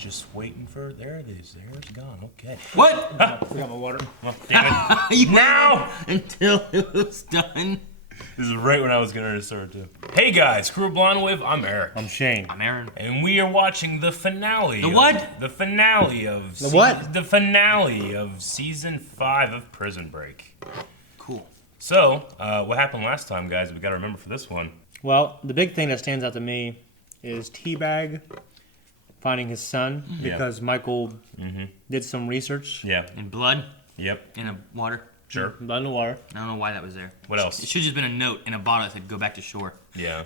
just waiting for... There it is. There it's gone. Okay. What? I forgot my water. Oh, damn it. You Now! until it was done. This is right when I was going to start too. Hey guys, Crew Blonde Wave, I'm Eric. I'm Shane. I'm Aaron. And we are watching the finale. The what? The finale of... The what? The finale of Season 5 of Prison Break. Cool. So, what happened last time, guys? We got to remember for this one. Well, the big thing that stands out to me is Teabag finding his son because Michael did some research. Yeah. In blood. Yep. In a water. Sure. Blood in the water. I don't know why that was there. What else? It should have just been a note in a bottle that said "Go back to shore." Yeah.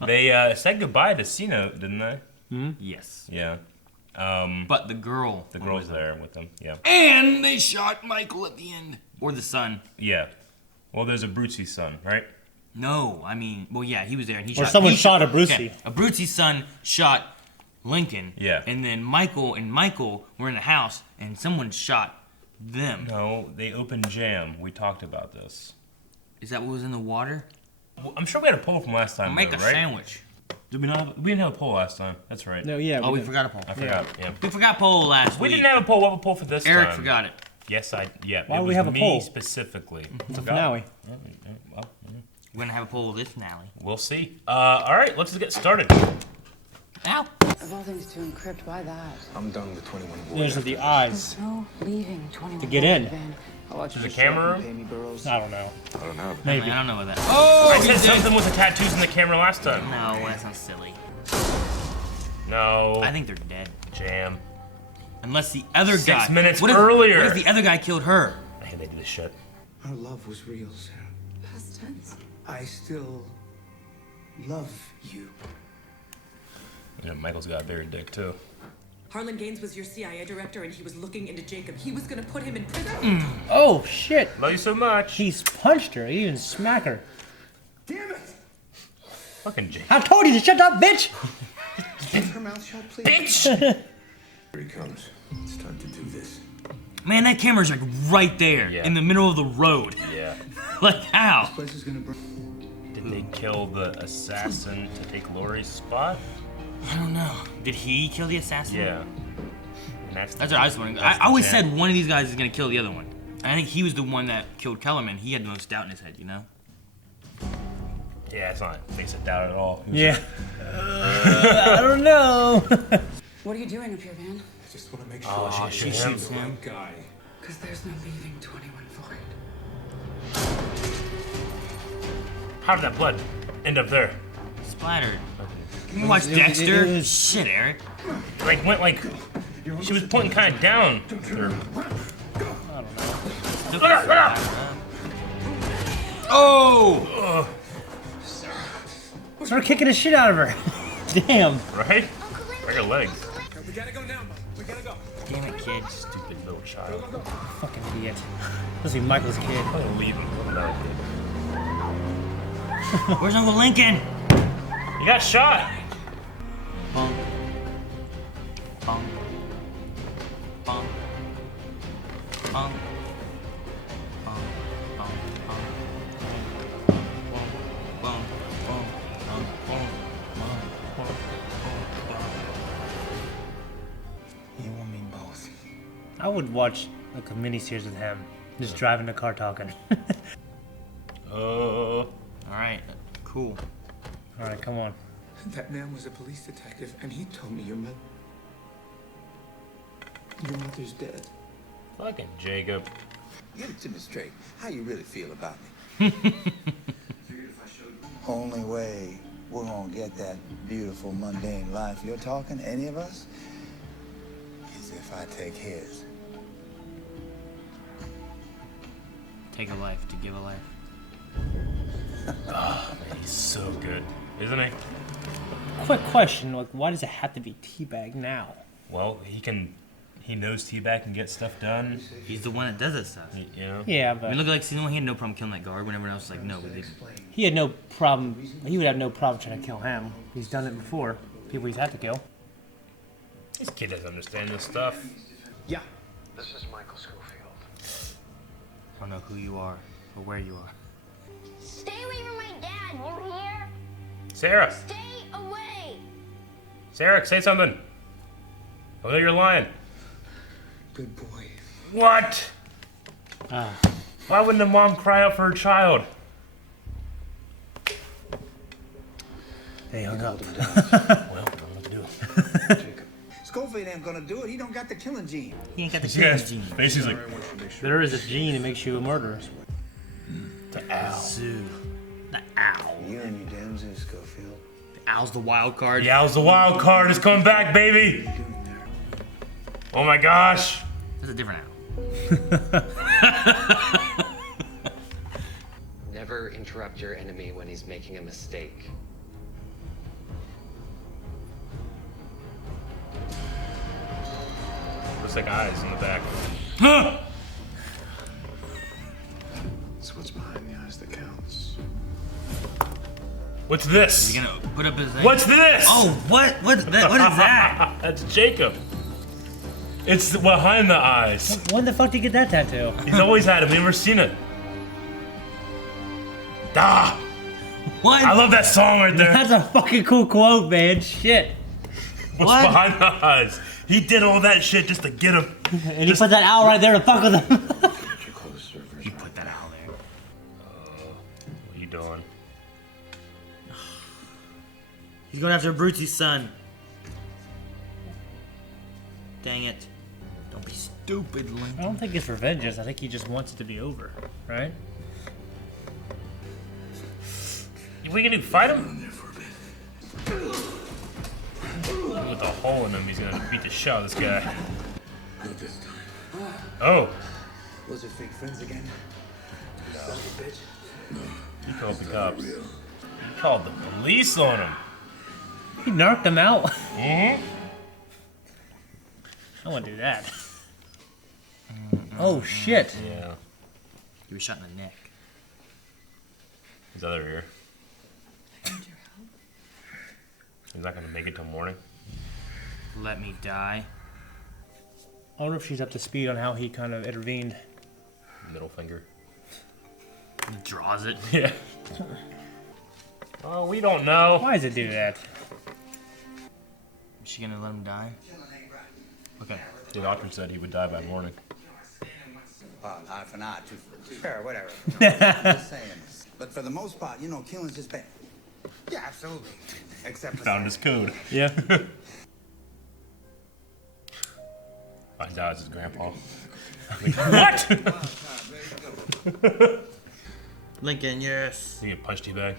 They said goodbye to Sino, didn't they? Yes. Yeah. But the girl. The girl's there with them. Yeah. And they shot Michael at the end. Or the son. Yeah. Well, there's Abruzzi's son, right? No, I mean, well, yeah, he was there, and he Or shot. someone he shot Abruzzi. Yeah, Abruzzi's son shot Lincoln. Yeah. And then Michael were in a house, and someone shot them. No, they opened Jam. We talked about this. Is that what was in the water? Well, I'm sure we had a poll from last time, Make though, a right? sandwich. Did we not have, we didn't have a poll last time. That's right. No, yeah. Oh, we did. forgot a poll. I forgot. Yeah. We forgot poll last We week. didn't have a poll. What have a poll for this time? Eric forgot it. Yes, yeah. Why it would was we have a me poll? specifically. It's a finale. Well, We're gonna have a poll this finale. we'll see. All right, let's just get started. Ow! Of all things to encrypt, why that? I'm done with 21 boys. These are the eyes. No leaving 21 To get in. Van. I'll watch There's you a camera room? pay me burros. I don't know. I don't know. Maybe. I don't know what that. Oh, I said something with the tattoos in the camera last time. No, that sounds silly. No. I think they're dead. Jam. Unless the other guy. 6 minutes what if, earlier. What if the other guy killed her? I hate they do this shit. Our love was real, Sarah. Past tense. I still love you. You know, Michael's got a bigger dick too. Harlan Gaines was your CIA director and he was looking into Jacob. He was gonna put him in prison. Oh, shit. Love you so much. He's punched her. He even smacked her. Damn it! Fucking Jake. I told you to shut up, bitch! Keep her mouth shut, please. Bitch! Here he comes. It's time to do this. Man, that camera's like right there, Yeah. in the middle of the road. Yeah. Like how? This place is gonna burn. Did they kill the assassin to take Lori's spot? I don't know. Did he kill the assassin? Yeah. And That's what I was wondering. I that's the always plan. said one of these guys is gonna kill the other one. I think he was the one that killed Kellerman. He had the most doubt in his head, you know? Yeah, it's not face of doubt at all. It was Yeah. I don't know. What are you doing up here, Van? I just want to make sure Oh, she shit. shoots the right guy. Because there's no leaving 21 void. How did that blood end up there? Splattered. Can you watch it- Dexter? it was- Shit, Eric. Like, went like... She was pointing kind of down. Oh! Start kicking the shit out of her. Damn. Right? Break her legs. We gotta go now. We gotta go. Damn it, kid. Stupid little child. Fucking idiot. This is Michael's kid. I'm gonna leave him. No. Where's Uncle Lincoln? You got shot! Bong. Bong. Bong. Bong. Bong. Bong. Bong. Bong. Bong. Bong. Bong. You and me both. I would watch like a miniseries with him. Just driving the car talking. Alright, cool. Alright, come on. That man was a police detective, and he told me your mother's dead. Fucking Jacob. Give it to me straight. How you really feel about me? Only way we're gonna get that beautiful, mundane life you're talking, any of us, is if I take his. Take a life to give a life. He's so good, isn't he? Quick question, like, why does it have to be Teabag now? Well, he knows T-Bag can get stuff done. He's the one that does that stuff. You know? Yeah, I but mean, look at like season 1, he had no problem killing that guard when everyone else was like, no, we didn't. he had no problem. He would have no problem trying to kill him. He's done it before. People he's had to kill. This kid doesn't understand this stuff. Yeah. This is Michael Schofield. I don't know who you are or where you are. Stay away from my dad, you hear? Sarah! Stay away! Sarah, say something! Oh, there you're lying. Good boy. What? Why wouldn't the mom cry out for her child? They hung up. Well, what to do? Schofield ain't gonna do it. He don't got the killing gene. He ain't got the Yeah, killing gene. basically. There is a gene that makes you a murderer. The owl. Zoo. The owl. You and your damn zoo, Schofield. The owl's the wild card. The owl's the wild card. It's coming back, baby. Oh my gosh. That's a different owl. Never interrupt your enemy when he's making a mistake. Looks like eyes in the back. It's what's behind the eyes that counts. What's this? He's gonna put up his name. What's this? Oh, what? What is that? That's Jacob. It's behind the eyes. When the fuck did you get that tattoo? He's always had it. We've never seen it. Ah! What? I love that song right there. That's a fucking cool quote, man. Shit. What's What? behind the eyes? He did all that shit just to get him. And he put that owl right there to fuck with him. You put that owl there. What are you doing? He's going after Brucey's son. Dang it. Don't be stupid, I Lincoln. don't think it's revengeance. I think he just wants it to be over, right? We can do fight him? With a hole in him, he's gonna beat the shit out of this guy. Not this time. Oh, Was it fake friends again? Son of a bitch. he called the cops. He called the police on him. He knocked him out. Mm-hmm. I want to do that. Oh shit. Yeah, He was shot in the neck. he's other here. He's not gonna make it till morning. Let me die. I wonder if she's up to speed on how he kind of intervened. Middle finger. He draws it. Yeah. Oh, we don't know. Why does it do that? Is she gonna let him die? Okay. The doctor said he would die by morning. Well, eye for an eye, tooth for a tooth. Sure, whatever. Just saying. But for the most part, you know, killing's just bad. Yeah, absolutely. Except for Found his code. Yeah. I thought it was his grandpa. What? Lincoln, yes. You get punched teabag.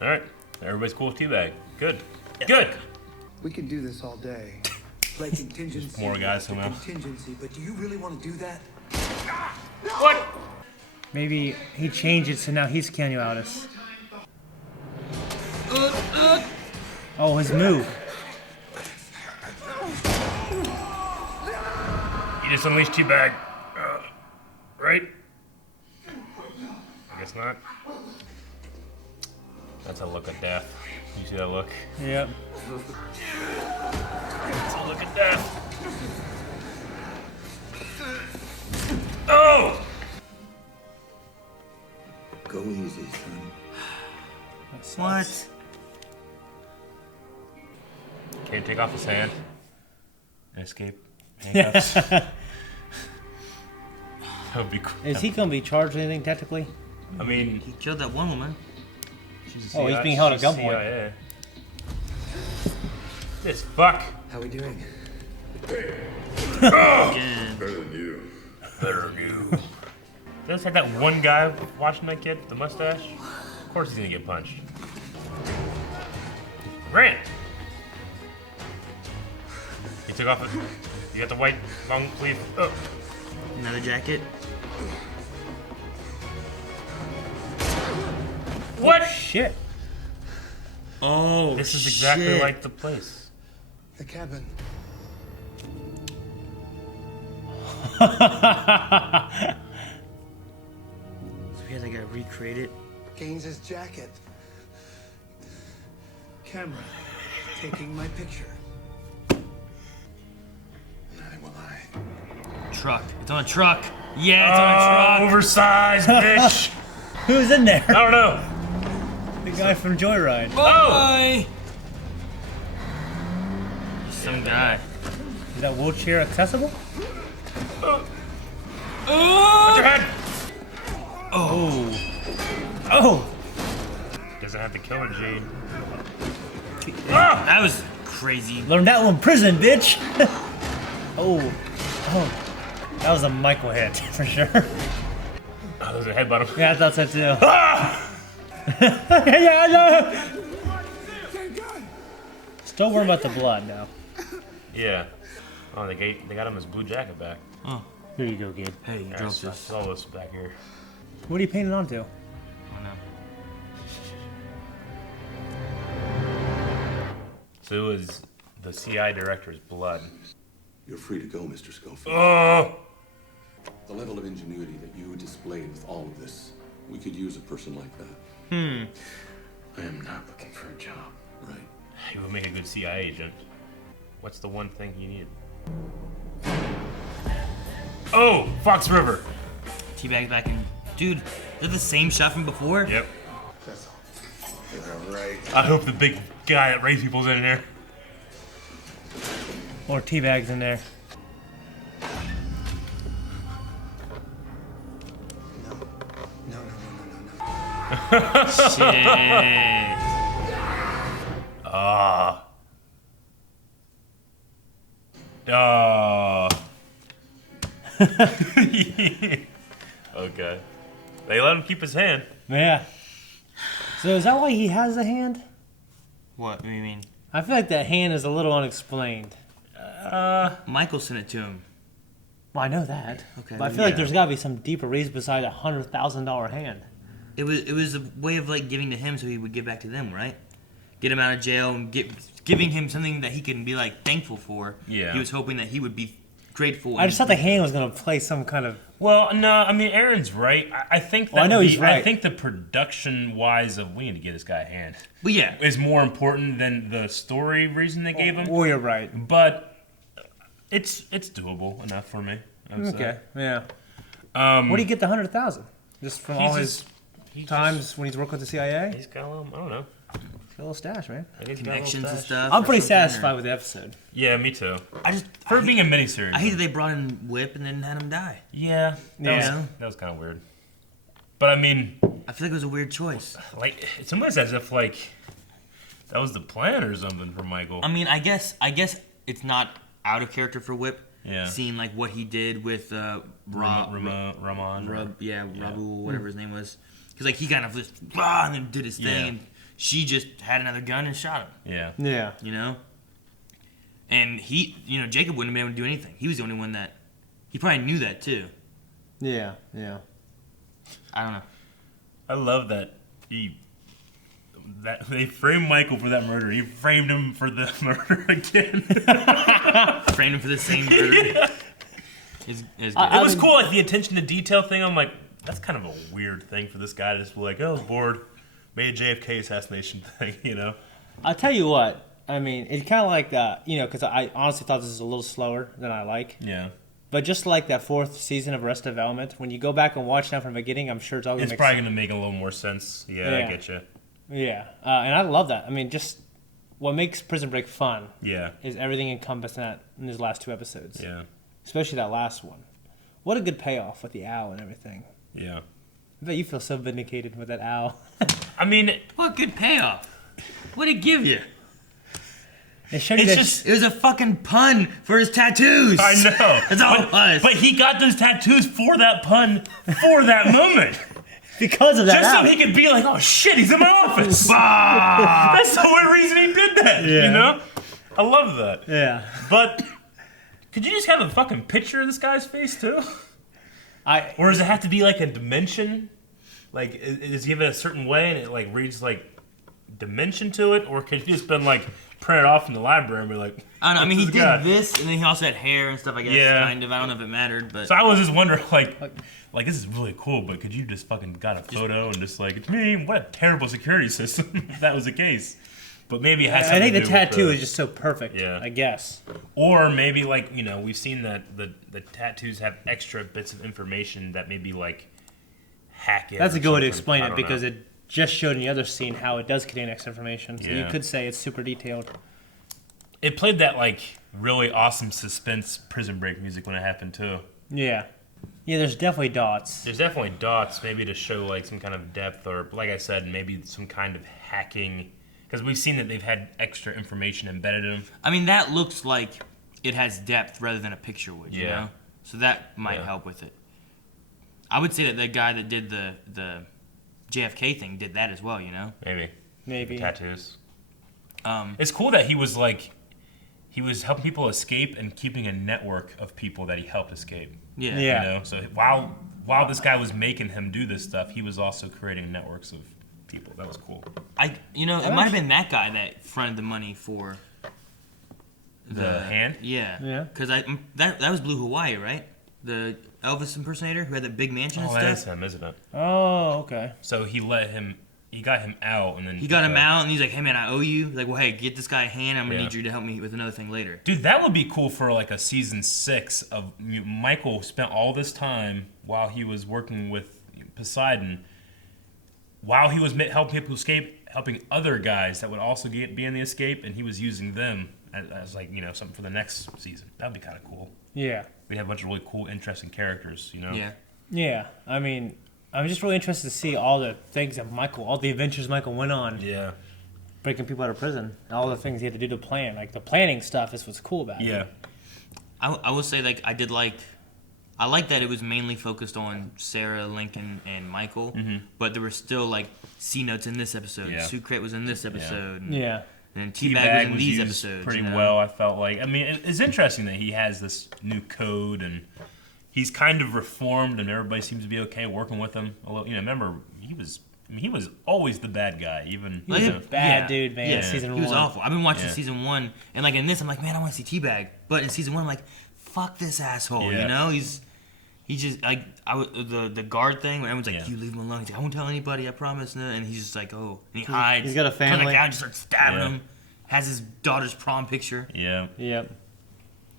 Alright. Everybody's cool with teabag. Good. Good. We can do this all day. Play contingency. More guys after somehow. contingency, but do you really want to do that? What? Maybe he changed it so now he's Canuatus. Oh, his move. You just unleashed teabag. Right? I guess not. That's a look of death. You see that look? Yep. That's a look of death. Oh! Go easy, son. What? Can't take off his hand and escape handcuffs. That would be cool. Is he going to be charged with anything technically? I mean, He killed that one woman. she's a Oh, he's CIA being held at she's gunpoint. CIA. This fuck. How we doing? Again. Better than you. Just had that one guy watching that kid, the mustache. Of course he's gonna get punched. Grant. He took off it. You got the white long sleeve. Oh. Another jacket. What? Shit. Oh, This is exactly shit. like the place. The cabin. So we had that guy recreate it. Gaines's jacket. Camera. Taking my picture. Neither will I. Truck. It's on a truck. Yeah, it's on a truck. Oversized bitch. Who's in there? I don't know. The guy from Joyride. Bye. Is that wheelchair accessible? Watch your head! Oh! Doesn't have to kill her, Jade. That was crazy. Learned that one in prison, bitch! Oh. That was a Michael hit, for sure. Oh, there's a headbutt him. Yeah, I thought so too. Still worried about the blood now. Yeah. Oh, they got him his blue jacket back. Oh, Here you go, Gabe. hey, you I dropped this. saw this back here. What are you painting onto? Oh no. So it was the CI director's blood. You're free to go, Mr. Schofield. Oh! The level of ingenuity that you displayed with all of this, we could use a person like that. I am not looking for a job, right? He would make a good CIA agent. What's the one thing you need? Oh! Fox River! Teabag back in. Dude, they're the same shot from before? Yep. That's all. Yeah, right. I hope the big guy that raised people's in here. Or tea bags in there. Shit. Okay. They let him keep his hand. Yeah. So is that why he has a hand? What do you mean? I feel like that hand is a little unexplained. Michael sent it to him. Well, I know that. Okay. But I feel like there's got to be some deeper reason beside a $100,000 hand. It was a way of like giving to him so he would give back to them, right? Get him out of jail and giving him something that he can be like thankful for. Yeah. He was hoping that he would be grateful. I just thought the hand was going to play some kind of... Well, no, I mean, Aaron's right. I think that Well, I know he's right. I think the production-wise of we need to get this guy a hand But yeah, is more important than the story reason they gave him. Well, you're right. But it's doable enough for me. I would Okay, yeah. say. Where do you get the 100,000? Just from all his he's times when he's working with the CIA? He's got a little, I don't know. A little stash, man. I guess he's got a little connections and stash. stuff. I'm or pretty something, or- satisfied with the episode. Yeah, me too. I just For it being a miniseries. I hate that they brought in Whip and then had him die. Yeah, Yeah. that was kind of weird. But I mean, I feel like it was a weird choice. like it's almost as if like that was the plan or something for Michael. I mean, I guess it's not out of character for Whip. Yeah. Seeing like what he did with Ramon. Rabu, whatever his name was, because like he kind of just and then did his thing, Yeah. and she just had another gun and shot him. Yeah. Yeah. You know. And Jacob wouldn't have been able to do anything. He was the only one that he probably knew that too. Yeah, yeah. I don't know. I love that they framed Michael for that murder. He framed him for the murder again. Framed him for the same murder. It's good. It was cool, like the attention to detail thing. I'm like, that's kind of a weird thing for this guy to just be like, oh, I was bored, made a JFK assassination thing, you know? I'll tell you what. I mean, it's kind of like, because I honestly thought this was a little slower than I like. Yeah. But just like that fourth season of Arrested Development, when you go back and watch now from the beginning, I'm sure it's all going to It's probably going to make a little more sense. Yeah, I Yeah. get you. Yeah, and I love that. I mean, just what makes Prison Break fun Yeah. is everything encompassed in these last two episodes. Yeah. Especially that last one. What a good payoff with the owl and everything. Yeah. I bet you feel so vindicated with that owl. I mean, What good payoff? What did it give you? It showed you it's that just. It was a fucking pun for his tattoos. I know. That's all it was. But he got those tattoos for that pun, for that moment. because of that Just owl. so he could be like, oh shit, he's in my office. That's the only reason he did that, Yeah. you know? I love that. Yeah. But could you just have a fucking picture of this guy's face too? Or does it have to be like a dimension? Like, is he give it a certain way and it like reads like dimension to it? Or could you just been like print it off in the library and be like, I don't know. I mean, he "This did guy." this, and then he also had hair and stuff. I guess, Yeah. kind of. I don't know if it mattered, but So I was just wondering, like this is really cool, but could you just fucking got a photo and just like, it's me? What a terrible security system if that was the case. But maybe it has I something think the to do with tattoo is just so perfect. Yeah. I guess. Or maybe like, we've seen that the tattoos have extra bits of information that maybe like hack it. That's or a good way to something. explain I it don't because know. it just showed in the other scene how it does contain extra information. So you Yeah. could say it's super detailed. It played that like really awesome suspense Prison Break music when it happened too. Yeah. Yeah, there's definitely dots. There's definitely dots, maybe to show like some kind of depth, or like I said, maybe some kind of hacking. Because we've seen that they've had extra information embedded in them. I mean, that looks like it has depth rather than a picture would, you Yeah. know? So that might help with it. I would say that the guy that did the JFK thing did that as well, you know? Maybe. Tattoos. It's cool that he was helping people escape and keeping a network of people that he helped escape. Yeah. You know, so while this guy was making him do this stuff, he was also creating networks of people. That was cool. It might have been that guy that fronted the money for the hand. Yeah. Yeah. Because that was Blue Hawaii, right? The Elvis impersonator who had that big mansion and stuff. That is him, isn't it? Oh, okay. So he got him out, and then he got him out, and he's like, "Hey man, I owe you." Like, well, hey, get this guy a hand. I'm gonna need you to help me with another thing later. Dude, that would be cool for like a season 6 of Michael spent all this time while he was working with Poseidon, while he was helping people escape, helping other guys that would also be in the escape, and he was using them as like, you know, something for the next season. That'd be kind of cool. Yeah. We'd have a bunch of really cool, interesting characters, you know? Yeah. Yeah. I mean, I'm just really interested to see all the things that all the adventures Michael went on. Yeah. Breaking people out of prison. All the things he had to do to plan. Like, the planning stuff is what's cool about it. Yeah. I will say, like, I like that it was mainly focused on Sarah, Lincoln, and Michael, but there were still, like, C notes in this episode. Yeah. Sucrete was in this episode. Yeah. And Teabag was in these episodes. Pretty well, I felt like. I mean, it's interesting that he has this new code, and he's kind of reformed, and everybody seems to be okay working with him. Although, you know, remember, he was always the bad guy. Even he was a bad dude, man. Yeah. Season 1. He was awful. I've been watching season 1, and like in this, I'm like, man, I want to see Teabag. But in season 1, I'm like, fuck this asshole. Yeah. You know, he's just like the guard thing. Where everyone's like, you leave him alone. He's like, I won't tell anybody. I promise. And he's just like, oh, and he hides. He's got a family. Turns like out, just starts stabbing him. Has his daughter's prom picture. Yeah. Yep.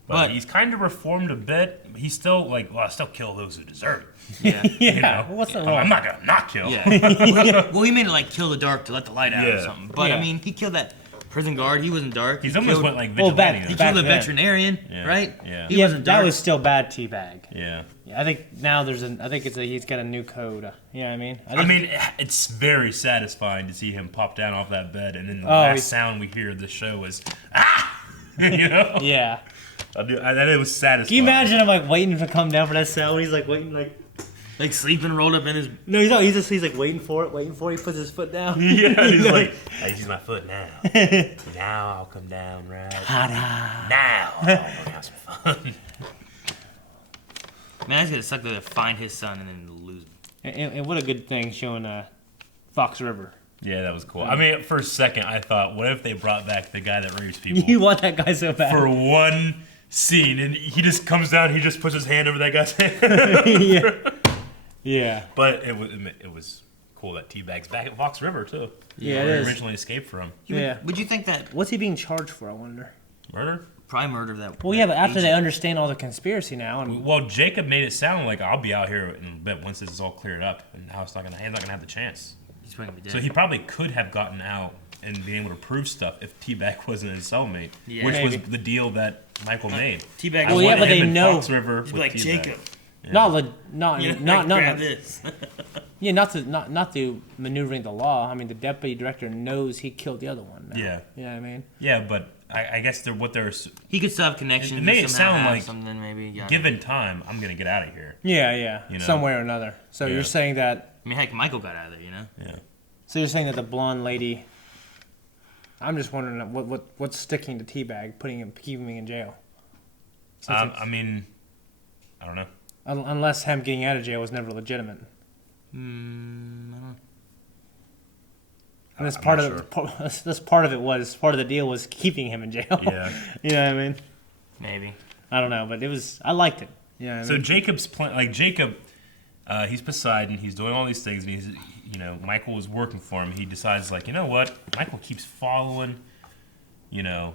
But he's kind of reformed a bit. He's still like, well, I still kill those who deserve it. Yeah. Yeah. You know? What's the I'm not gonna not kill. Yeah. Well, he made it like kill the dark to let the light out or something. But I mean, he killed that prison guard. He wasn't dark. He's almost went like vigilante. He killed a veterinarian, right? Yeah. He wasn't dark. That was still bad Teabag. Yeah. I think now he's got a new code. You know what I mean? I mean, it's very satisfying to see him pop down off that bed, and then the last sound we hear of the show is ah, you know? Yeah. It was satisfying. Can you imagine him like waiting to come down for that cell? He's like waiting, like sleeping rolled up in his. No, he's like waiting for it. He puts his foot down. Yeah, he's like, I use my foot now. Now I'll come down right. Now I'll have some fun. Man, that's gonna suck to find his son and then lose him. And what a good thing showing Fox River. Yeah, that was cool. I mean, for a second, I thought, what if they brought back the guy that rapes people? You want that guy so bad. For one scene, and he just comes down, he just puts his hand over that guy's head. Yeah. Yeah. But it was cool that Teabag's back at Fox River, too. Yeah, where it is. he originally escaped from. Yeah. Would you think that... What's he being charged for, I wonder? Murder? Probably murder that. Well, yeah, but after they understand all the conspiracy now, and well, Jacob made it sound like I'll be out here in a bit once this is all cleared up, and now he's not gonna have the chance. He's probably gonna be dead. So he probably could have gotten out and been able to prove stuff if Teabag wasn't his cellmate, which maybe. was the deal that Michael made. Teabag. Well, yeah, but they know. Fox River He's with like Teabag. Jacob. Yeah. Not grab this. Yeah, not through maneuvering the law. I mean, the deputy director knows he killed the other one. Now. Yeah. You know what I mean? Yeah, but I guess he could still have connections. It made it sound like something maybe. Given time, I'm gonna get out of here. Yeah. You know? Some way or another. So you're saying that? I mean, heck, Michael got out of there, you know. Yeah. So you're saying that the blonde lady? I'm just wondering what's sticking to Teabag, keeping him in jail. I mean, I don't know. Unless him getting out of jail was never legitimate. I don't know. And that's part of the deal was keeping him in jail. Yeah. You know what I mean? Maybe. I don't know, but I liked it. Yeah. So Jacob's Jacob, he's Poseidon. He's doing all these things, and Michael was working for him. He decides, like, you know what? Michael keeps following,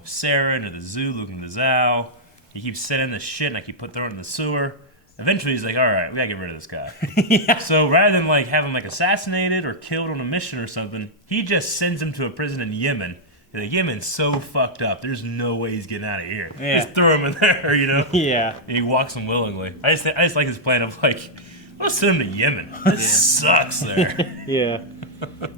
Sarah into the zoo, looking at the Zal. He keeps sending this shit, and I keep throwing it in the sewer. Eventually, he's like, all right, we gotta get rid of this guy. Yeah. So rather than have him assassinated or killed on a mission or something, he just sends him to a prison in Yemen, Like, Yemen's so fucked up. There's no way he's getting out of here. Yeah. Just throw him in there, you know? Yeah. And he walks him willingly. I just like his plan of like, I'll send him to Yemen. This sucks there. Yeah.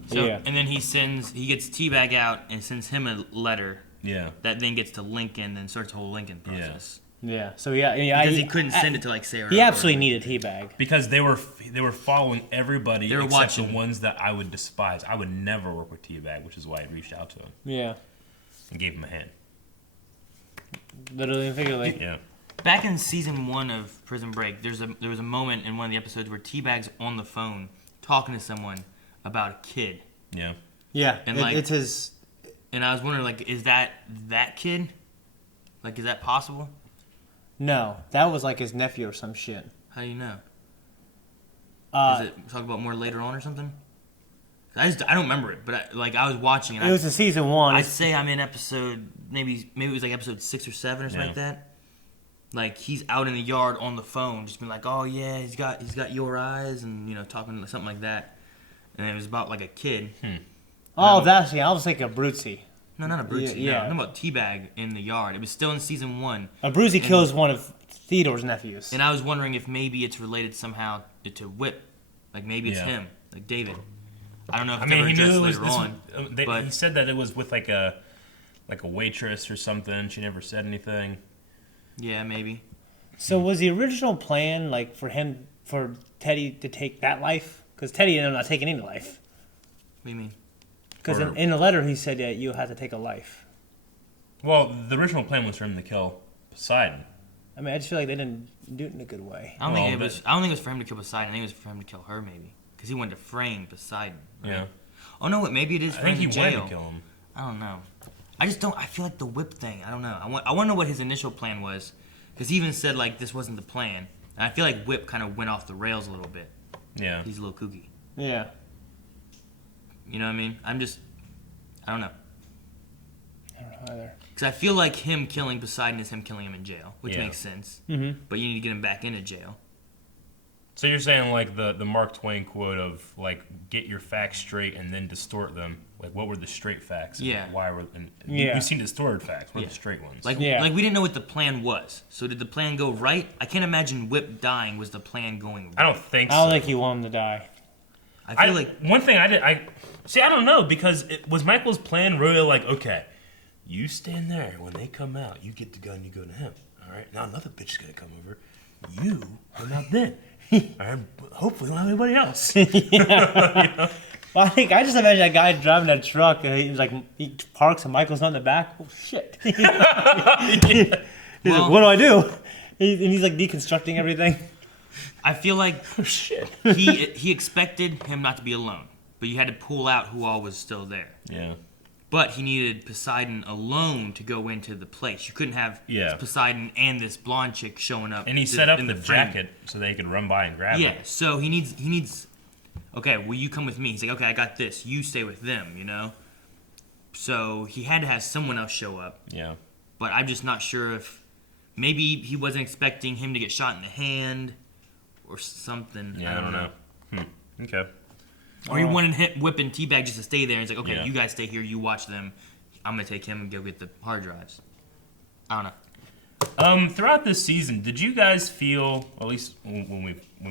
So, Yeah. And then he gets T-Bag out and sends him a letter. Yeah. That then gets to Lincoln and starts the whole Lincoln process. Yeah. So yeah, Because he couldn't send it to like Sarah. He absolutely needed T-Bag. Because they were following everybody They were except watching. the ones that I would despise. I would never work with T-Bag, which is why I reached out to him. Yeah. And gave him a hand. Literally and figuratively. Yeah. Back in season 1 of Prison Break, there was a moment in one of the episodes where T-Bag's on the phone talking to someone about a kid. Yeah. Yeah. And like it's his. And I was wondering, like, is that kid? Like, is that possible? No, that was like his nephew or some shit. How do you know? Uh, Is it talk about more later on or something? I don't remember it, but I was watching and it was in season 1. I'd say I'm in episode maybe it was like episode 6 or 7 or something like that. Like he's out in the yard on the phone, just being like, "Oh yeah, he's got your eyes," and talking something like that. And it was about like a kid. Oh, that's I was thinking of Brucey. No, not a Brucey. Yeah. No, I'm talking about T-Bag in the yard. It was still in season 1. Brucey kills one of Theodore's nephews. And I was wondering if maybe it's related somehow to Whip. Like maybe it's him, like David. I don't know if it's ever addressed later on. He said that it was with like a waitress or something. She never said anything. Yeah, maybe. So was the original plan like for Teddy to take that life? Because Teddy ended up not taking any life. What do you mean? Because in the letter he said you have to take a life. Well, the original plan was for him to kill Poseidon. I mean, I just feel like they didn't do it in a good way. I don't think it was for him to kill Poseidon. I think it was for him to kill her, maybe, because he wanted to frame Poseidon. Right? Yeah. Oh no, maybe it is for him in jail. I think he wanted to kill him. I don't know. I just don't. I feel like the Whip thing. I don't know. I want to know what his initial plan was, because he even said like this wasn't the plan. And I feel like Whip kind of went off the rails a little bit. Yeah. He's a little kooky. Yeah. You know what I mean? I don't know. I don't know either. Because I feel like him killing Poseidon is him killing him in jail, which Yeah. makes sense. Mm-hmm. But you need to get him back into jail. So you're saying like the Mark Twain quote of like get your facts straight and then distort them. Like what were the straight facts? And Yeah. Why were Yeah. we've seen distorted facts. What are the straight ones? Like we didn't know what the plan was. So did the plan go right? I can't imagine Whip dying was the plan going right. I don't think so. I don't think you want him to die. I feel like one thing I don't know because was Michael's plan really like, okay, you stand there when they come out, you get the gun, you go to him. All right, now another bitch is gonna come over, you come out then. All right, hopefully we don't have anybody else. You know? Well, I just imagine a guy driving a truck and he's like he parks and Michael's not in the back. Oh shit! He's like, what do I do? And he's like deconstructing everything. I feel like shit. he expected him not to be alone, but you had to pull out who all was still there. Yeah. But he needed Poseidon alone to go into the place. You couldn't have Poseidon and this blonde chick showing up. And he set up the jacket so they could run by and grab it. Yeah, so he needs. Okay, will you come with me? He's like, okay, I got this. You stay with them, you know. So he had to have someone else show up. Yeah. But I'm just not sure if maybe he wasn't expecting him to get shot in the hand or something. Yeah, I don't know. Okay. Or he wanted Whip and T-Bag just to stay there. And he's like, okay, Yeah. you guys stay here. You watch them. I'm gonna take him and go get the hard drives. I don't know. Throughout this season, did you guys feel, at least when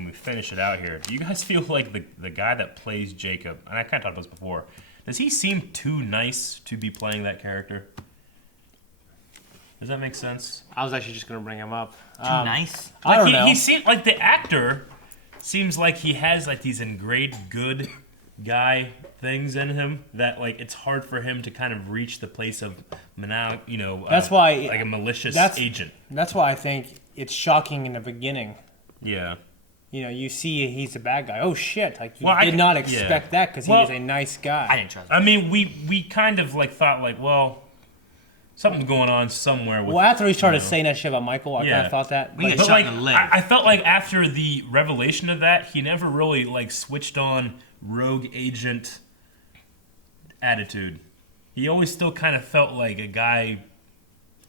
we finish it out here, do you guys feel like the guy that plays Jacob, and I kind of talked about this before, does he seem too nice to be playing that character? Does that make sense? I was actually just gonna bring him up. Too nice? I don't know. He seemed like the actor seems like he has like these engraved good guy things in him that like it's hard for him to kind of reach the place of that's why like a malicious agent. That's why I think it's shocking in the beginning. Yeah. You know, you see he's a bad guy. Oh shit! Like you Well, did not expect that because he is a nice guy. I didn't trust him. I mean, we kind of like thought like, well, something's going on somewhere. With, well, after he started saying that shit about Michael, I kind Yeah. of thought that. We But get shot like, in the leg. I felt like after the revelation of that, he never really like switched on rogue agent attitude. He always still kind of felt like a guy.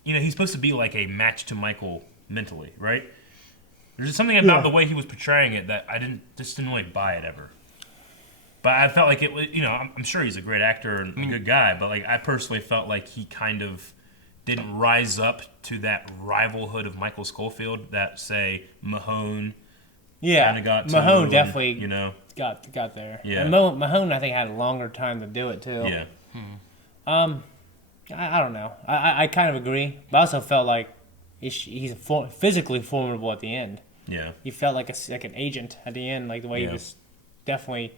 You know, he's supposed to be like a match to Michael mentally, right? There's just something about the way he was portraying it that I didn't really buy it ever. But I felt like it was, I'm sure he's a great actor and a good guy, but like I personally felt like he kind of didn't rise up to that rivalhood of Michael Scofield that, say, Mahone kind of got to. Mahone definitely got there. Yeah. And Mahone, I think, had a longer time to do it, too. Yeah. I don't know. I kind of agree, but I also felt like he's physically formidable at the end. Yeah. He felt like an agent at the end, like the way he was definitely.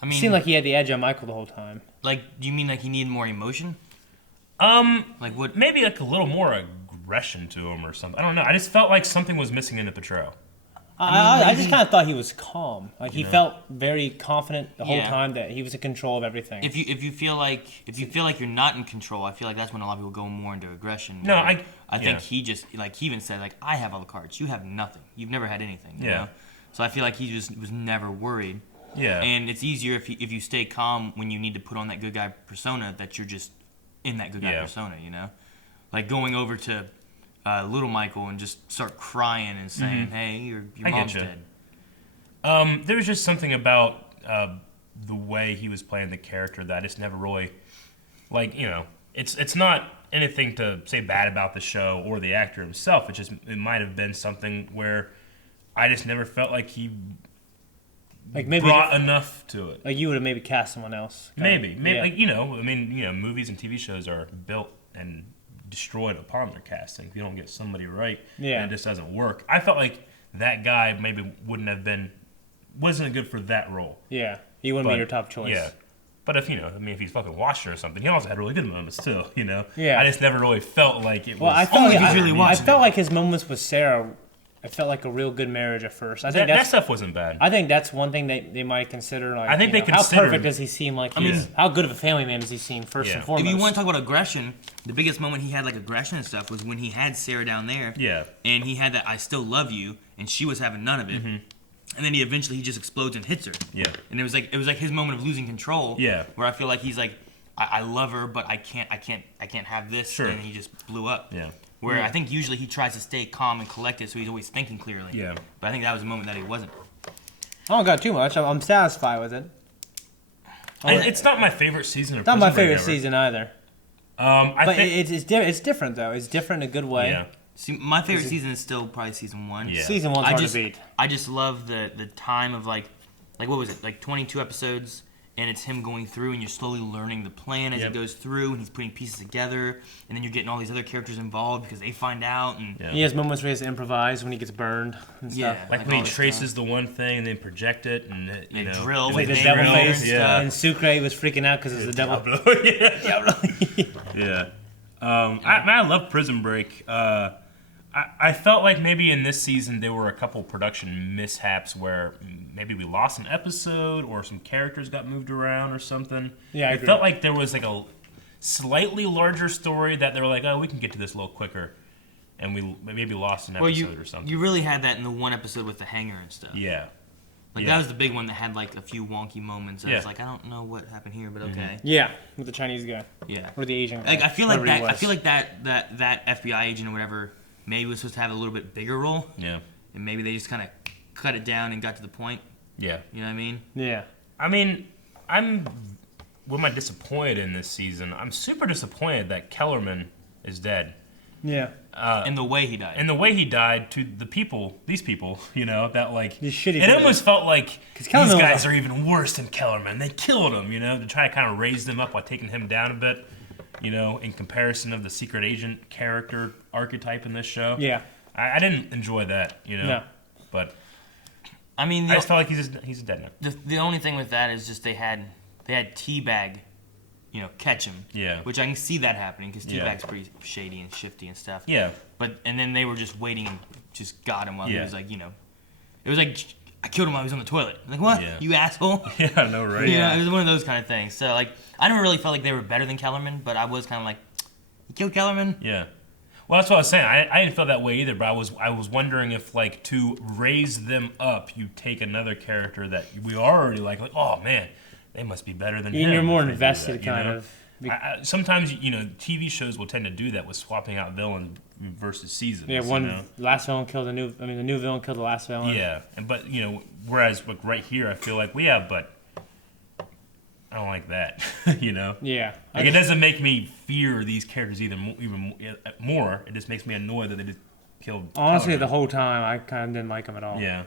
I mean, seemed like he had the edge on Michael the whole time. Like, do you mean like he needed more emotion? Like what? Maybe like a little more aggression to him or something. I don't know. I just felt like something was missing in the portrayal. I just kind of thought he was calm. Like he felt very confident the whole time that he was in control of everything. If you feel like you're not in control, I feel like that's when a lot of people go more into aggression. No, I think he just he even said like, I have all the cards, you have nothing, you've never had anything. You know? So I feel like he just was never worried. Yeah. And it's easier if you stay calm when you need to put on that good guy persona, that you're just in that good guy persona. Like going over to little Michael and just start crying and saying, "Hey, your mom's dead." There was just something about the way he was playing the character that I just never really, it's not anything to say bad about the show or the actor himself. It might have been something where I just never felt like he brought enough to it. Like you would have maybe cast someone else. Maybe, movies and TV shows are built and destroyed upon their casting. If you don't get somebody right, and it just doesn't work. I felt like that guy maybe wasn't good for that role. Yeah, he wouldn't be your top choice. Yeah, but if if he's fucking Washington or something, he also had really good moments too. Yeah, I just never really felt like it was. Well, I felt like his moments with Sarah. It felt like a real good marriage at first. I think that stuff wasn't bad. I think that's one thing they might consider. Like, I think how perfect does he seem? Like, how good of a family man does he seem? First and foremost. If you want to talk about aggression, the biggest moment he had like aggression and stuff was when he had Sarah down there. Yeah. And he had that "I still love you," and she was having none of it. Mm-hmm. And then he eventually just explodes and hits her. Yeah. And it was like his moment of losing control. Yeah. Where I feel like he's like, I love her, but I can't have this. Sure. And he just blew up. Yeah. Where I think usually he tries to stay calm and collected, so he's always thinking clearly. Yeah. But I think that was a moment that he wasn't. I don't got too much. I'm satisfied with it. It's not my favorite season of Not my favorite ever. season either. I think it's different though. It's different in a good way. Yeah. See, my favorite season is still probably season 1. Yeah. Season 1's hard to beat. I just love the time of like what was it? Like 22 episodes. And it's him going through, and you're slowly learning the plan as he goes through, and he's putting pieces together, and then you're getting all these other characters involved because they find out. And he has moments where he has to improvise when he gets burned and stuff. Like when he traces the one thing and then project it, and drill like with the devil face. Yeah. And Sucre was freaking out because it was the devil. Yeah. I love Prison Break. I felt like maybe in this season there were a couple production mishaps where maybe we lost an episode or some characters got moved around or something. Yeah, I agree. Felt like there was like a slightly larger story that they were like, oh, we can get to this a little quicker, and we maybe lost an episode or something. You really had that in the one episode with the hangar and stuff. Yeah. That was the big one that had like a few wonky moments. I was like, I don't know what happened here, but okay. Yeah, with the Chinese guy. Yeah. Or the Asian guy. Like, I feel like that FBI agent or whatever maybe was supposed to have a little bit bigger role. Yeah. And maybe they just kind of cut it down and got to the point. Yeah. You know what I mean? Yeah. I mean, what am I disappointed in this season? I'm super disappointed that Kellerman is dead. Yeah. And the way he died. And the way he died to these people, that like... These shitty it almost felt like these guys was are even worse than Kellerman. They killed him, to try to kind of raise them up while taking him down a bit, in comparison of the secret agent character archetype in this show. Yeah. I didn't enjoy that, No. But... I mean... I just felt like he's dead now. The only thing with that is just they had Teabag... catch him. Yeah. Which I can see that happening because Teabag's pretty shady and shifty and stuff. Yeah. And then they were just waiting and just got him while he was like, it was like, I killed him while he was on the toilet. Like, what? Yeah. You asshole? Yeah, I know, right? It was one of those kind of things. So, like, I never really felt like they were better than Kellerman, but I was kind of like, you killed Kellerman? Yeah. Well, that's what I was saying. I didn't feel that way either, but I was wondering if, like, to raise them up, you take another character that we already like, oh, man, they must be better than him. You're more invested, kind of. Sometimes, TV shows will tend to do that with swapping out villains versus seasons. Yeah, last villain killed the new villain killed the last villain. Yeah, but, whereas like, right here, I feel like, but I don't like that. You know? Yeah. Like, it doesn't make me fear these characters even more. It just makes me annoyed that they just killed. Honestly, Tyler. the whole time I kind of didn't like them at all. Yeah.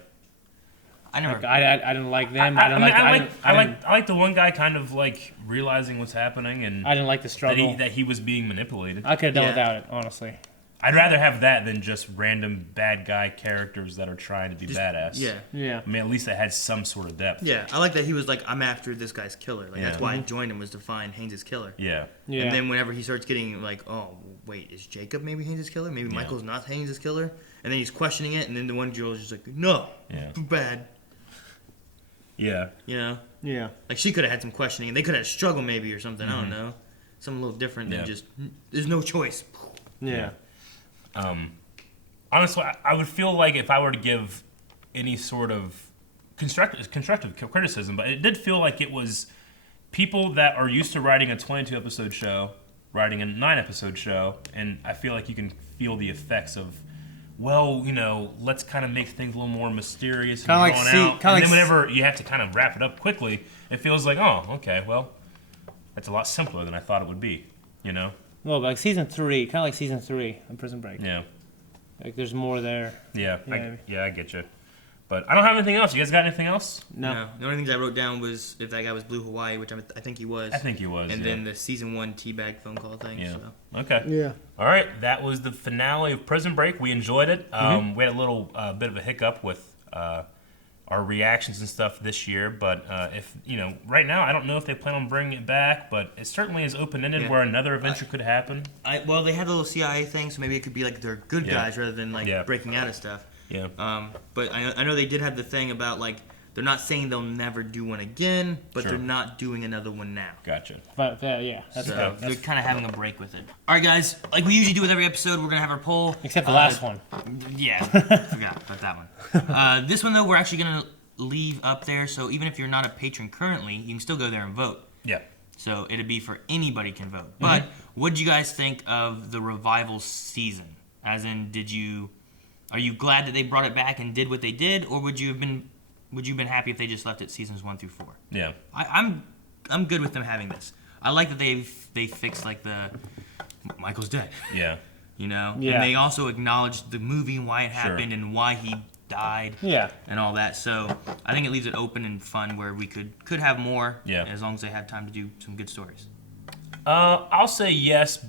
I didn't like them. I like the one guy kind of like realizing what's happening, and I didn't like the struggle that he was being manipulated. I could have done without it, honestly. I'd rather have that than just random bad guy characters that are trying to be badass. Yeah. I mean, at least it had some sort of depth. Yeah, I like that he was like, I'm after this guy's killer. Like that's why I joined him, was to find Haynes' killer. Yeah. And then whenever he starts getting like, oh wait, is Jacob maybe Haynes' killer? Maybe Michael's not Haynes' killer. And then he's questioning it, and then the one girl is just like, no, too bad. Yeah. You know? Yeah. Like she could have had some questioning, and they could have struggled maybe or something. I don't know, something a little different than just there's no choice. Yeah. Honestly, I would feel like if I were to give any sort of constructive criticism, but it did feel like it was people that are used to writing a 22-episode show, writing a 9-episode show, and I feel like you can feel the effects of, well, you know, let's kind of make things a little more mysterious and drawn out. And then whenever you have to kind of wrap it up quickly, it feels like, oh, okay, well, that's a lot simpler than I thought it would be, you know? Well, like season 3, kind of like season 3 of Prison Break. Yeah. Like there's more there. Yeah, I get you. But I don't have anything else. You guys got anything else? No. The only things I wrote down was if that guy was Blue Hawaii, which I think he was. I think he was. And then the season 1 teabag phone call thing. Yeah. So. Okay. Yeah. All right. That was the finale of Prison Break. We enjoyed it. We had a little bit of a hiccup with our reactions and stuff this year, but if right now I don't know if they plan on bringing it back, but it certainly is open-ended where another adventure could happen. Well, they had the little CIA thing, so maybe it could be like they're good guys rather than like breaking out of stuff. Yeah. But I know they did have the thing about like they're not saying they'll never do one again, but they're not doing another one now. Gotcha. But yeah, that's so they're kind of having a break with it. All right, guys. Like we usually do with every episode, we're gonna have our poll. Except the last one. Yeah, forgot about that one. This one though, we're actually gonna leave up there. So even if you're not a patron currently, you can still go there and vote. Yeah. So it'd be for anybody can vote. But what did you guys think of the revival season? As in, are you glad that they brought it back and did what they did, or would you have been happy if they just left it seasons 1 through 4? Yeah. I'm good with them having this. I like that they fixed like the Michael's dead. Yeah. You know? Yeah. And they also acknowledged the movie and why it happened and why he died. Yeah. And all that. So I think it leaves it open and fun where we could have more. Yeah. As long as they have time to do some good stories. I'll say yes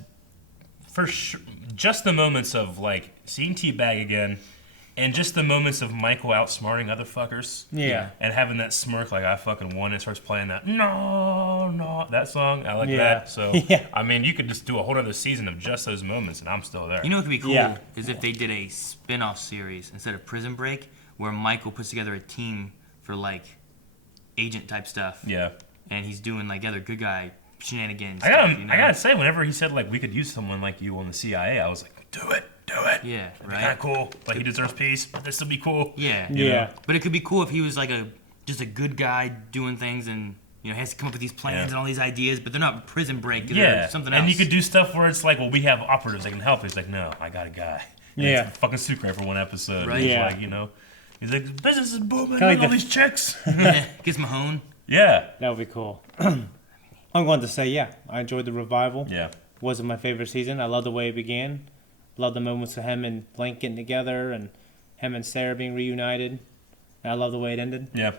for sure. Just the moments of like seeing Teabag again, and just the moments of Michael outsmarting other fuckers. Yeah. And having that smirk like I fucking won and starts playing that that song. I like that. So I mean, you could just do a whole other season of just those moments, and I'm still there. You know what could be cool is if they did a spin-off series instead of Prison Break, where Michael puts together a team for like agent type stuff. Yeah. And he's doing like other good guy shenanigans. I gotta say, whenever he said like we could use someone like you on the CIA, I was like, do it. Yeah, that'd be kind of cool. But he deserves peace. But this will be cool. Yeah, you know? But it could be cool if he was like just a good guy doing things, and he has to come up with these plans and all these ideas. But they're not Prison Break. They're something else. And you could do stuff where it's like, well, we have operatives that can help. He's like, no, I got a guy. And it's a fucking secret for one episode. Right. He's like, he's like, business is booming. Like all these chicks. Gets Mahone. Yeah, that would be cool. I'm going to say, I enjoyed the revival. Yeah. Wasn't my favorite season. I love the way it began. Love the moments of him and Blank getting together and him and Sarah being reunited. And I love the way it ended. Yeah.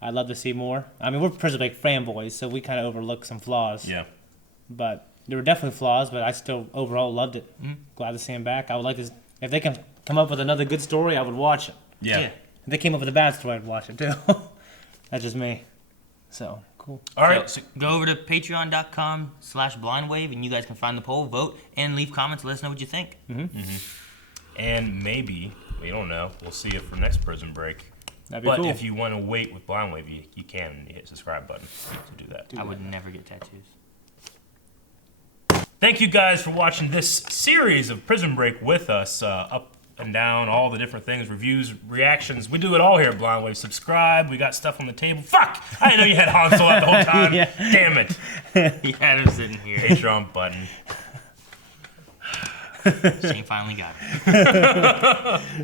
I'd love to see more. I mean, we're Prison Break fanboys, so we kind of overlook some flaws. Yeah. But there were definitely flaws, but I still overall loved it. Glad to see him back. I would like to, if they can come up with another good story, I would watch it. Yeah. If they came up with a bad story, I'd watch it too. That's just me. So, cool. All right. So go over to patreon.com/blindwave and you guys can find the poll, vote, and leave comments. Let us know what you think. And maybe, we don't know, we'll see it for next Prison Break. That'd be cool. But if you want to wait with Blindwave, you can hit the subscribe button to do that. I would never get tattoos. Thank you guys for watching this series of Prison Break with us. Up and down, all the different things, reviews, reactions. We do it all here at Blindwave. Subscribe. We got stuff on the table. Fuck! I didn't know you had Han Solo out the whole time. Damn it. He had him sitting here. Patreon button. Shane finally got it.